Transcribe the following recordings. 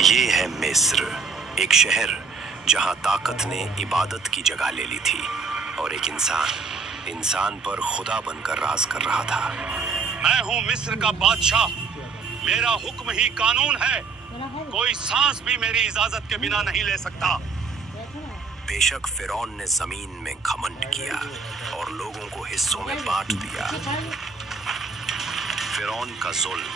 یہ ہے مصر، ایک شہر جہاں طاقت نے عبادت کی جگہ لے لی تھی اور ایک انسان پر خدا بن کر راز کر رہا تھا۔ میں ہوں مصر کا بادشاہ، میرا حکم ہی قانون ہے، کوئی سانس بھی میری اجازت کے بنا نہیں لے سکتا۔ بے شک فرعون نے زمین میں گھمنڈ کیا اور لوگوں کو حصوں میں بانٹ دیا۔ فرعون کا ظلم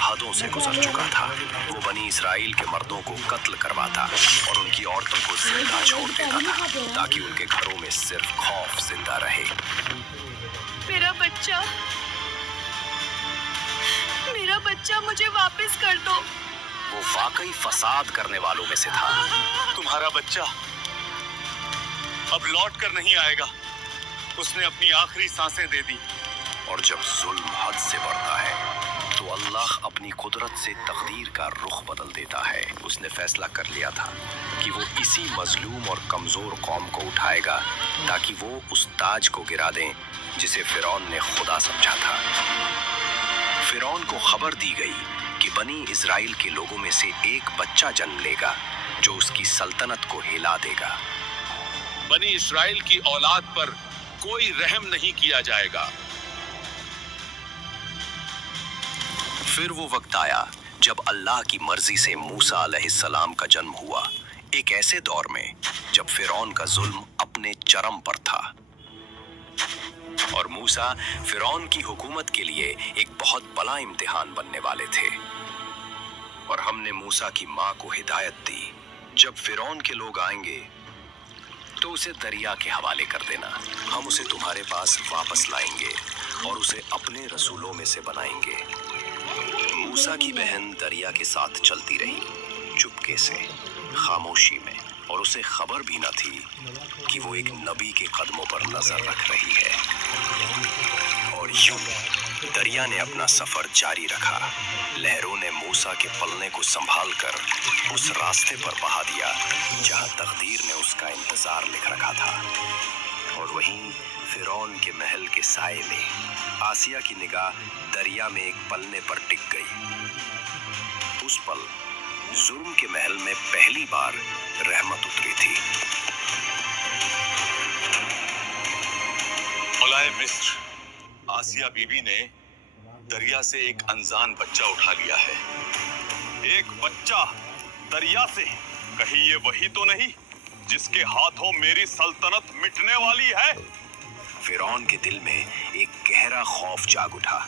حدوں سے گزر چکا تھا۔ وہ بنی اسرائیل کے مردوں کو قتل کرواتا اور ان کی عورتوں کو زندہ چھوڑ دیتا تھا تاکہ ان کے گھروں میں صرف خوف زندہ رہے۔ میرا بچہ مجھے واپس کر دو۔ وہ واقعی فساد کرنے والوں میں سے تھا۔ تمہارا بچہ اب لوٹ کر نہیں آئے گا، اس نے اپنی آخری سانسیں دے دی۔ اور جب ظلم حد سے بڑھتا ہے تو اللہ اپنی قدرت سے تقدیر کا رخ بدل دیتا ہے۔ اس نے فیصلہ کر لیا تھا کہ وہ اسی مظلوم اور کمزور قوم کو اٹھائے گا تاکہ وہ اس تاج کو گرا دیں جسے فرعون نے خدا سمجھا تھا۔ فرعون کو خبر دی گئی کہ بنی اسرائیل کے لوگوں میں سے ایک بچہ جنم لے گا جو اس کی سلطنت کو ہلا دے گا۔ بنی اسرائیل کی اولاد پر کوئی رحم نہیں کیا جائے گا۔ پھر وہ وقت آیا جب اللہ کی مرضی سے موسیٰ علیہ السلام کا جنم ہوا، ایک ایسے دور میں جب فرعون کا ظلم اپنے چرم پر تھا، اور موسیٰ فرعون کی حکومت کے لیے ایک بہت بڑا امتحان بننے والے تھے۔ اور ہم نے موسیٰ کی ماں کو ہدایت دی، جب فرعون کے لوگ آئیں گے تو اسے دریا کے حوالے کر دینا، ہم اسے تمہارے پاس واپس لائیں گے اور اسے اپنے رسولوں میں سے بنائیں گے۔ موسیٰ کی بہن دریا کے ساتھ چلتی رہی، چپکے سے، خاموشی میں، اور اسے خبر بھی نہ تھی کہ وہ ایک نبی کے قدموں پر نظر رکھ رہی ہے۔ اور یوں دریا نے اپنا سفر جاری رکھا۔ لہروں نے موسیٰ کے پلنے کو سنبھال کر اس راستے پر بہا دیا جہاں تقدیر نے اس کا انتظار لکھ رکھا تھا۔ اور وہیں فرعون کے محل کے سائے میں آسیہ کی نگاہ دریا میں ایک پلنے پر ٹک گئی۔ اس پل ظلم کے محل میں پہلی بار رحمت اتری تھی۔ مولائے مصر، آسیہ بی بی نے دریا سے ایک انزان بچہ اٹھا لیا ہے۔ ایک بچہ دریا سے، کہیں یہ وہی تو نہیں جس کے ہاتھوں میری سلطنت مٹنے والی ہے؟ فرعون کے دل میں ایک گہرا خوف جاگ اٹھا۔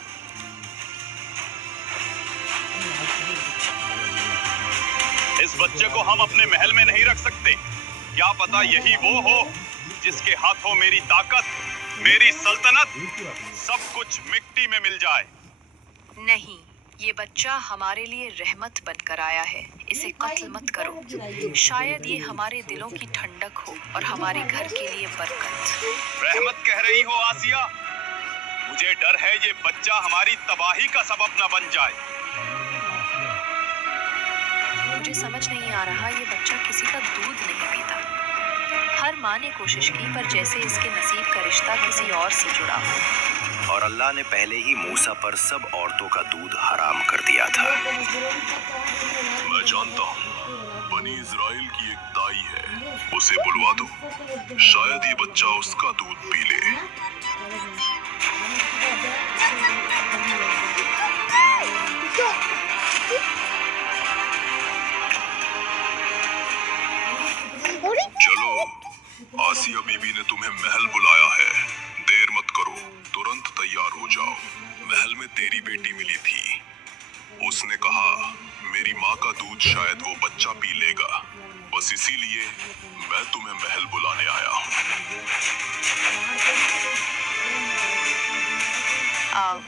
اس بچے کو ہم اپنے محل میں نہیں رکھ سکتے، کیا پتا یہی وہ ہو جس کے ہاتھوں میری طاقت، میری سلطنت، سب کچھ مٹی میں مل جائے۔ نہیں، یہ بچہ ہمارے لیے رحمت بن کر آیا ہے، اسے قتل مت کرو، شاید یہ ہمارے دلوں کی ٹھنڈک ہو اور ہمارے گھر کے لیے برکت۔ رحمت کہہ رہی ہو آسیہ؟ مجھے ڈر ہے یہ بچہ ہماری تباہی کا سبب نہ بن جائے۔ مجھے سمجھ نہیں آ رہا، یہ بچہ کسی کا دودھ نہیں پیتا۔ ہر ماں نے کوشش کی پر جیسے اس کے نصیب کا رشتہ کسی اور سے جڑا ہو۔ اور اللہ نے پہلے ہی موسیٰ پر سب عورتوں کا دودھ حرام کر دیا تھا۔ میں جانتا ہوں بنی اسرائیل کی ایک دائی ہے، اسے بلوا دو، شاید یہ بچہ اس کا دودھ پی لے۔ چلو، آسیہ بی بی نے تمہیں محل بلایا ہے، دیر مت کرو، ترنت تیار ہو جاؤ۔ محل میں تیری بیٹی ملی تھی، اس نے کہا میری ماں کا دودھ شاید وہ بچہ پی لے گا، بس اسی لیے میں تمہیں محل بلانے آیا ہوں۔ آؤ،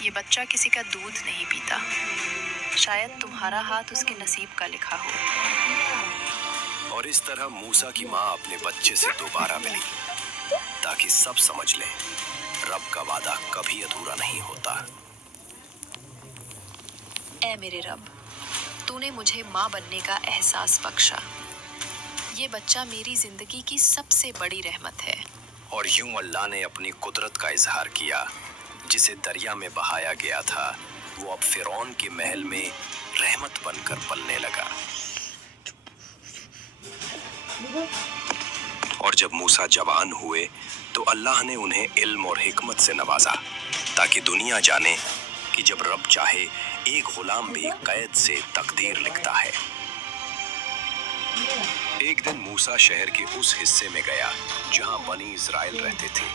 یہ بچہ کسی کا دودھ نہیں پیتا، شاید تمہارا ہاتھ اس کے نصیب کا لکھا ہو۔ اور اس طرح موسیٰ کی ماں اپنے بچے سے دوبارہ ملی تاکہ سب سمجھ لیں رب کا وعدہ کبھی ادھورا نہیں ہوتا۔ اے میرے رب، تو نے مجھے ماں بننے کا احساس بخشا، یہ بچہ میری زندگی کی سب سے بڑی رحمت ہے۔ اور یوں اللہ نے اپنی قدرت کا اظہار کیا، جسے دریا میں بہایا گیا تھا وہ اب فرعون کے محل میں رحمت بن کر پلنے لگا۔ और जब मूसा जवान हुए तो अल्लाह ने उन्हें इल्म और हिकमत से नवाजा ताकि दुनिया जाने कि जब रब चाहे एक गुलाम भी कैद से तकदीर लिखता है। एक दिन मूसा शहर के उस हिस्से में गया जहां बनी इजराइल रहते थे।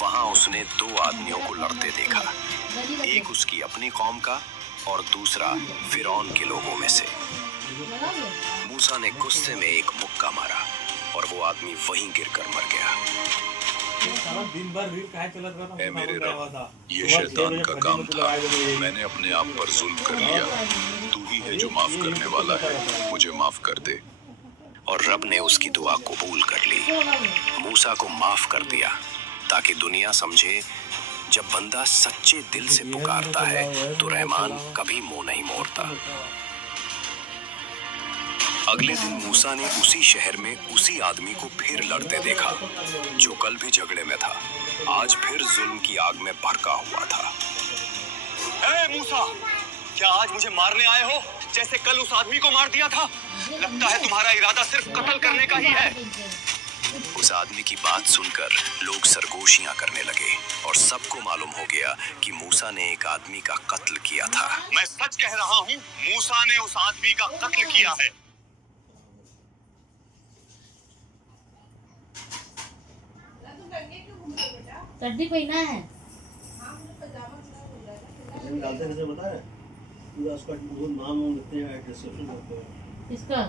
वहां उसने दो आदमियों को लड़ते देखा, एक उसकी अपनी कौम का और दूसरा फिरौन के लोगों में से। मूसा ने गुस्से में एक मुक्का मारा और वो आदमी वहीं गिरकर मर गया। ऐ मेरे रब, ये शैतान का काम था। मैंने अपने आप पर जुल्म कर लिया। तू ही है जो माफ करने वाला है, मुझे माफ कर दे। और रब ने उसकी दुआ कबूल कर ली, मूसा को माफ कर दिया ताकि दुनिया समझे जब बंदा सच्चे दिल से पुकारता है तो रहमान कभी मुंह नहीं मोड़ता। अगले दिन मूसा ने उसी शहर में उसी आदमी को फिर लड़ते देखा जो कल भी झगड़े में था। आज फिर जुल्म की आग में भड़का हुआ था। ए मूसा, क्या आज मुझे मारने आए हो जैसे कल उस आदमी को मार दिया था? लगता है तुम्हारा इरादा सिर्फ कत्ल करने का ही है। उस आदमी की बात सुनकर लोग सरगोशियां करने लगे और सबको मालूम हो गया कि मूसा ने एक आदमी का कत्ल किया था। मैं सच कह रहा हूँ, मूसा ने उस आदमी का कत्ल किया है। चड्डी पहना है डालते कैसे पता है? पूरा उसका वो नाम लिखते हैं, डिस्क्रिप्शन करते हैं। इसका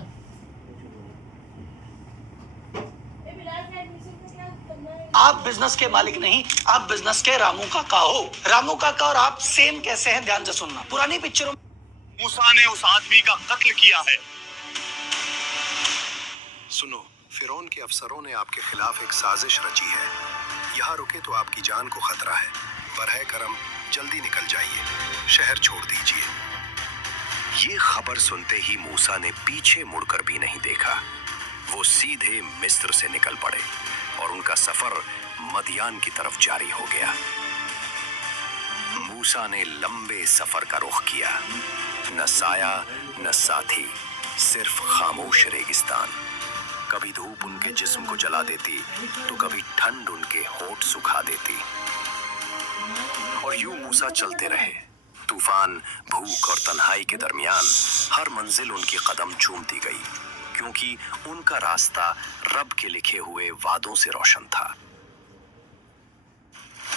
आप बिजनेस के मालिक नहीं, आप बिजनेस के रामू काका हो। रामू काका और आप सेम कैसे हैं, ध्यान से सुनना। पुरानी पिक्चरों मूसा ने उस आदमी का कत्ल किया है। सुनो, फिरौन के अफसरों ने आपके खिलाफ एक साजिश रची है। यहाँ रुके तो आपकी जान को खतरा है। बरहे करम जल्दी निकल जाइए, शहर छोड़ दीजिए। ये खबर सुनते ही मूसा ने पीछे मुड़कर भी नहीं देखा। वो सीधे मिस्र से निकल पड़े और उनका सफर मदियान की तरफ जारी हो गया। मूसा ने लंबे सफर का रुख किया, न साया न साथी, सिर्फ खामोश रेगिस्तान। कभी धूप उनके जिस्म को जला देती तो कभी ठंड उनके होठ सुखा देती। और यूं मूसा चलते रहे। तूफान, भूख और तन्हाई के दरमियान हर मंजिल उनकी कदम चूमती गई, क्योंकि उनका रास्ता रब के लिखे हुए वादों से रोशन था।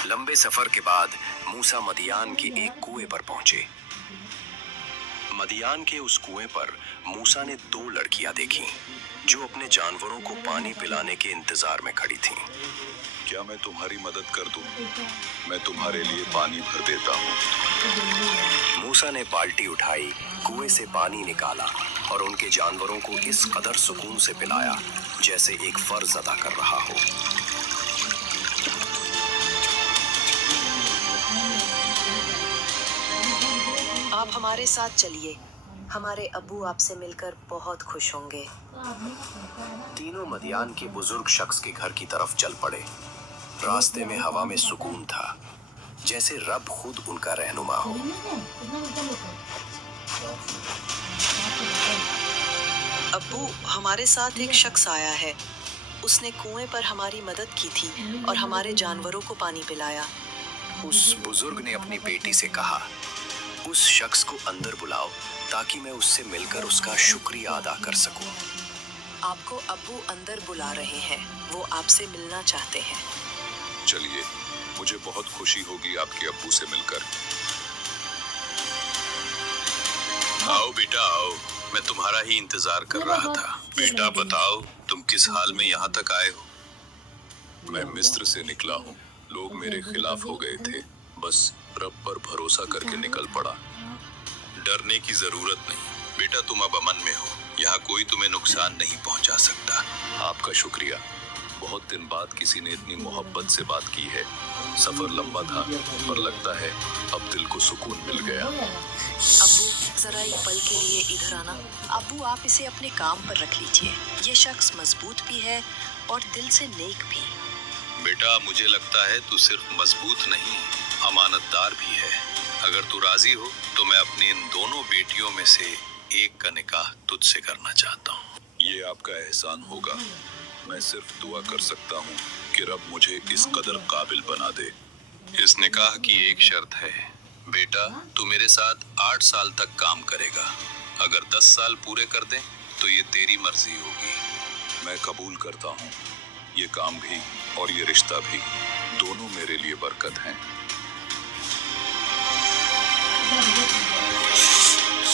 लंबे सफर के बाद मूसा मदियान के एक कुएं पर पहुंचे। मदियान के उस कुएं पर मूसा ने दो लड़कियां देखी जो अपने जानवरों को पानी पिलाने के इंतजार में खड़ी थीं। क्या मैं तुम्हारी मदद कर दूं? मैं तुम्हारे लिए पानी भर देता हूँ। मूसा ने बाल्टी उठाई, कुएं से पानी निकाला और उनके जानवरों को इस कदर सुकून से पिलाया जैसे एक फर्ज अदा कर रहा हो। आप हमारे साथ चलिए, हमारे अब्बू आपसे मिलकर बहुत खुश होंगे। तीनों मदियान के बुजुर्ग शख्स के घर की तरफ चल पड़े। रास्ते में हवा में सुकून था, जैसे रब खुद उनका रहनुमा हो। अब्बू, हमारे साथ एक शख्स आया है। उसने कुएं पर हमारी मदद की थी और हमारे जानवरों को पानी पिलाया। उस बुजुर्ग ने अपनी बेटी से कहा, उस शख्स को अंदर बुलाओ ताकि मैं उससे मिलकर उसका शुक्रिया अदा कर सकूं। आपको अब्बू अंदर बुला रहे हैं, वो आपसे मिलना चाहते हैं। चलिए, मुझे बहुत खुशी होगी आपके अब्बू से मिलकर। आओ बेटा आओ, मैं तुम्हारा ही इंतजार कर रहा था। बेटा बताओ, तुम किस हाल में यहाँ तक आए हो? मैं मिस्र से निकला हूँ। लोग मेरे खिलाफ हो गए थे, बस रब पर भरोसा करके निकल पड़ा। डरने की जरूरत नहीं बेटा, तुम अब अमन में हो। यहाँ कोई तुम्हें नुकसान नहीं पहुँचा सकता। आपका शुक्रिया। बहुत दिन बाद किसी ने इतनी मोहब्बत से बात की है। सफर लंबा था पर लगता है अब दिल को सुकून मिल गया। अब्बू, जरा एक पल के लिए इधर आना। अब्बू, आप इसे अपने काम पर रख लीजिए। ये शख्स मजबूत भी है और दिल से नेक भी। बेटा, मुझे लगता है तू सिर्फ मजबूत नहीं, अमानतदार भी है। अगर तू राजी हो तो मैं अपनी इन दोनों बेटियों में से एक का निकाह तुझसे करना चाहता हूँ। ये आपका एहसान होगा। मैं सिर्फ दुआ कर सकता हूँ कि रब मुझे इस कदर काबिल बना दे। इसने कहा कि एक शर्त है, बेटा तू मेरे साथ 8 साल तक काम करेगा। अगर 10 साल पूरे कर दे तो ये तेरी मर्जी होगी। मैं कबूल करता हूँ। ये काम भी और ये रिश्ता भी दोनों मेरे लिए बरकत हैं।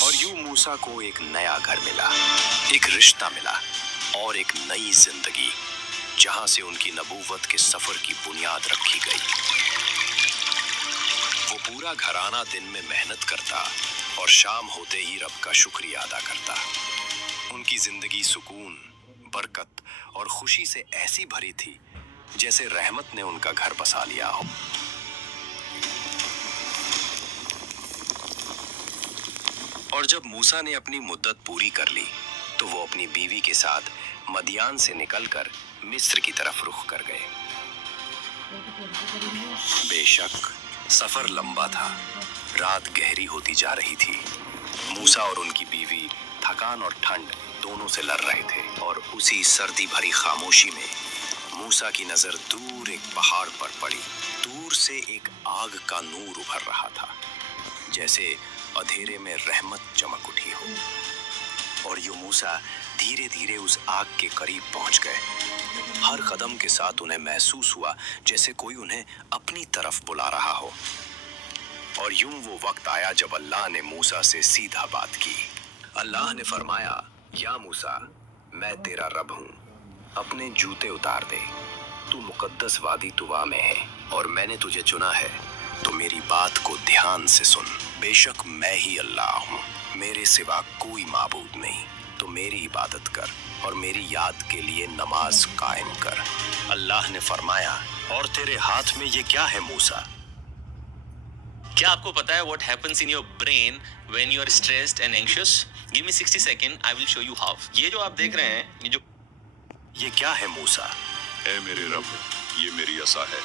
और यूं मूसा को एक नया घर मिला, एक रिश्ता मिला और एक नई जिंदगी, जहां से उनकी नबूवत के सफर की बुनियाद रखी गई। वो पूरा घराना दिन में मेहनत करता और शाम होते ही रब का शुक्रिया अदा करता। उनकी जिंदगी सुकून, बरकत और खुशी से ऐसी भरी थी जैसे रहमत ने उनका घर बसा लिया हो। और जब मूसा ने अपनी मुद्दत पूरी कर ली तो वो अपनी बीवी के साथ मदियान से निकलकर मिस्र की तरफ रुख कर गए। बेशक सफर लंबा था, रात गहरी होती जा रही थी। मूसा और उनकी बीवी थकान और ठंड दोनों से लड़ रहे थे और उसी सर्दी भरी खामोशी में मूसा की नजर दूर एक पहाड़ पर पड़ी। दूर से एक आग का नूर उभर रहा था, जैसे अंधेरे में रहमत चमक उठी हो। और यूं मूसा धीरे धीरे उस आग के करीब पहुंच गए। हर कदम के साथ उन्हें महसूस हुआ जैसे कोई उन्हें अपनी तरफ बुला रहा हो। और यूं वो वक्त आया जब अल्लाह ने मूसा से सीधा बात की। अल्लाह ने फरमाया, या मूसा, मैं तेरा रब हूँ, अपने जूते उतार दे। तू मुकद्दस वादी तुवा में है और मैंने तुझे चुना है, तो मेरी बात को ध्यान से सुन। बेशक मैं ही अल्लाह हूँ, मेरे सिवा कोई माबूद नहीं। तो मेरी इबादत कर और मेरी याद के लिए नमाज कायम कर। अल्लाह ने फरमाया, और तेरे हाथ में ये क्या है मूसा? क्या आपको पता है what happens in your brain when you are stressed and anxious? Give me 60 seconds, I will show you how. ये जो आप देख रहे हैं, ये क्या है मूसा? ऐ मेरे रब, ये मेरी असा है।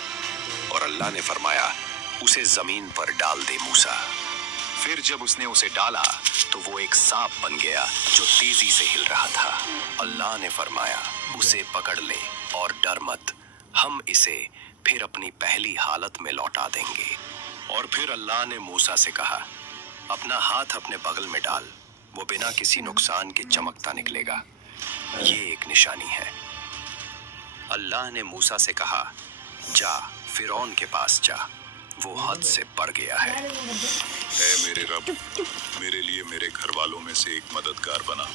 और अल्लाह ने फरमाया, उसे जमीन पर डाल दे मूसा। फिर जब उसने उसे डाला तो वो एक सांप बन गया जो तेजी से हिल रहा था। अल्लाह ने फरमाया, उसे पकड़ ले और डर मत, हम इसे फिर अपनी पहली हालत में लौटा देंगे। और फिर अल्लाह ने मूसा से कहा, अपना हाथ अपने बगल में डाल, वो बिना किसी नुकसान के चमकता निकलेगा। ये एक निशानी है। अल्लाह ने मूसा से कहा, जा फिरौन के पास जा, वो हद से बढ़ गया है। ऐ मेरे रब, मेरे लिए मेरे घर वालों में से एक मददगार बना,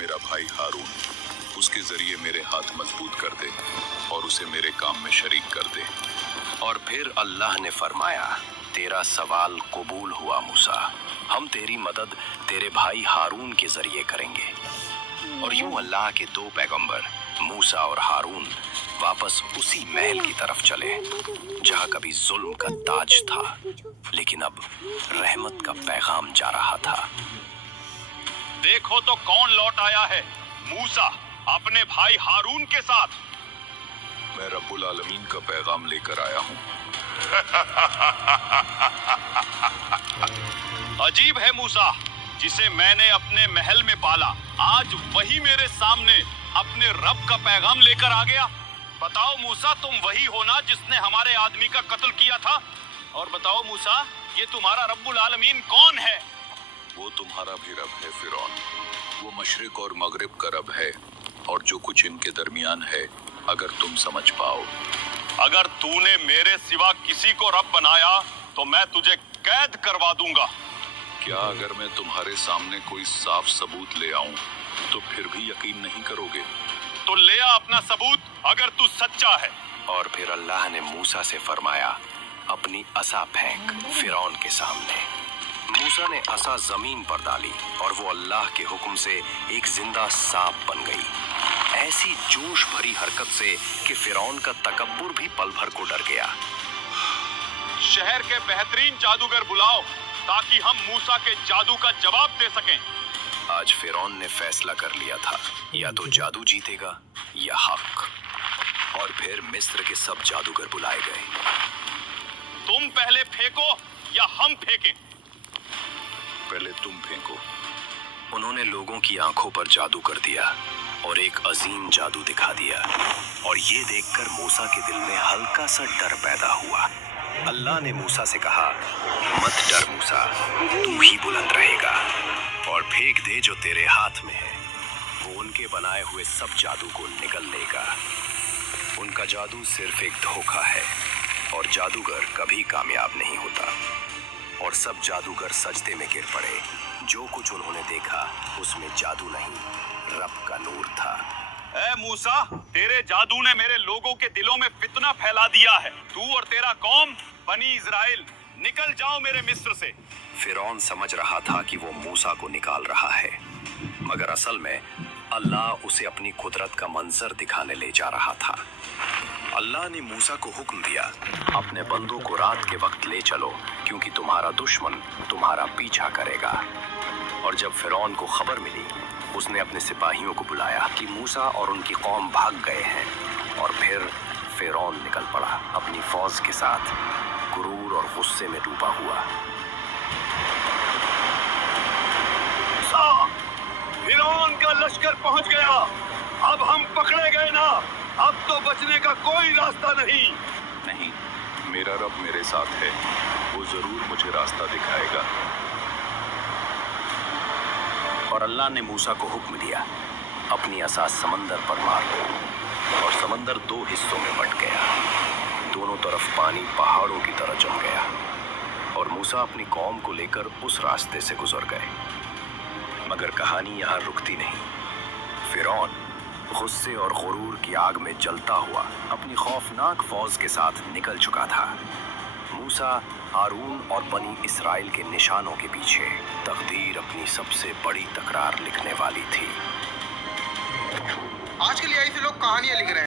मेरा भाई हारून। उसके जरिए मेरे हाथ मजबूत कर दे और उसे मेरे काम में शरीक कर दे। और फिर अल्लाह ने फरमाया, तेरा सवाल कबूल हुआ मूसा, हम तेरी मदद तेरे भाई हारून के जरिए करेंगे। और यूं अल्लाह के दो पैगंबर मूसा और हारून वापस उसी महल की तरफ चले जहां कभी जुल्म का ताज था, लेकिन अब रहमत का पैगाम जा रहा था। देखो तो कौन लौट आया है, मूसा अपने भाई हारून के साथ। मैं रब्बुल आलमीन का पैगाम लेकर आया हूँ। अजीब है मूसा, जिसे मैंने अपने महल में पाला, आज वही मेरे सामने अपने रब का पैगाम लेकर आ गया। बताओ मूसा, तुम वही हो ना जिसने हमारे आदमी का कत्ल किया था? और बताओ मूसा, ये तुम्हारा रब्बुल आलमीन कौन है? वो तुम्हारा भी रब है फिरौन। वो मशरिक और मगरिब का रब है और जो कुछ इनके दरमियान है, अगर तुम समझ पाओ। अगर तूने मेरे सिवा किसी को रब बनाया तो मैं तुझे कैद करवा दूंगा। क्या अगर मैं तुम्हारे सामने कोई साफ सबूत ले आऊं तो फिर भी यकीन नहीं करोगे? तो ले आ अपना सबूत, अगर तू सच्चा है। और फिर अल्लाह ने मूसा से फरमाया, अपनी असा फेंक फिरौन के सामने। मूसा ने असा जमीन पर डाली और वो अल्लाह के हुक्म से एक जिंदा सांप बन गई, ऐसी जोश भरी हरकत से कि फिरौन का तकब्बुर भी पल भर को डर गया। शहर के बेहतरीन जादूगर बुलाओ ताकि हम मूसा के जादू का जवाब दे सकें। आज फिरौन ने फैसला कर लिया था, या तो जादू जीतेगा या हक। और फिर मिस्र के सब जादूगर बुलाए गए। तुम पहले फेंको या हम फेंकें? पहले तुम फेंको। उन्होंने लोगों की आंखों पर जादू कर दिया और एक अजीम जादू दिखा दिया। और ये देखकर मूसा के दिल में हल्का सा डर पैदा हुआ। अल्लाह ने मूसा से कहा, मत डर मूसा, तू ही बुलंद रहेगा और फेंक दे जो तेरे हाथ में है। वो उनके बनाए हुए सब जादू को निगल लेगा। उनका जादू सिर्फ एक धोखा है और जादूगर कभी कामयाब नहीं होता। और सब जादूगर सजदे में गिर पड़े। जो कुछ उन्होंने देखा उसमें जादू नहीं, रब का नूर था। ए मूसा, तेरे जादू ने मेरे लोगों के दिलों में फितना फैला दिया है। तू और तेरा कौम बनी इजराइल निकल जाओ मेरे मिस्र से। फिरौन समझ रहा था कि वो मूसा को निकाल रहा है, मगर असल में अल्लाह उसे अपनी कुदरत का मंजर दिखाने ले जा रहा था। अल्लाह ने मूसा को हुक्म दिया, अपने बंदों को रात के वक्त ले चलो, क्योंकि तुम्हारा दुश्मन तुम्हारा पीछा करेगा। और जब फिरौन को खबर मिली, उसने अपने सिपाहियों को बुलाया कि मूसा और उनकी कौम भाग गए हैं। और फिर फिरौन निकल पड़ा अपनी फौज के साथ, गुरूर और गुस्से में डूबा हुआ। फिरौन का लश्कर पहुंच गया। अब हम पकड़े गए ना, अब तो बचने का कोई रास्ता नहीं। नहीं, मेरा रब मेरे साथ है, वो जरूर मुझे रास्ता दिखाएगा। और अल्लाह ने मूसा को हुक्म दिया, अपनी असा समंदर पर मार दो। और समंदर दो हिस्सों में बंट गया। दोनों तरफ पानी पहाड़ों की तरह जम गया। और मूसा अपनी कौम को लेकर उस रास्ते से गुजर गए। मगर कहानी यहाँ रुकती नहीं। फिरौन गुस्से और गुरूर की आग में जलता हुआ अपनी खौफनाक फौज के साथ निकल चुका था। मूसा, हारून और बनी इस्राइल के निशानों के पीछे तकदीर अपनी सबसे बड़ी तकरार लिखने वाली थी। आज के लिए ऐसे लोग कहानियां लिख रहे हैं।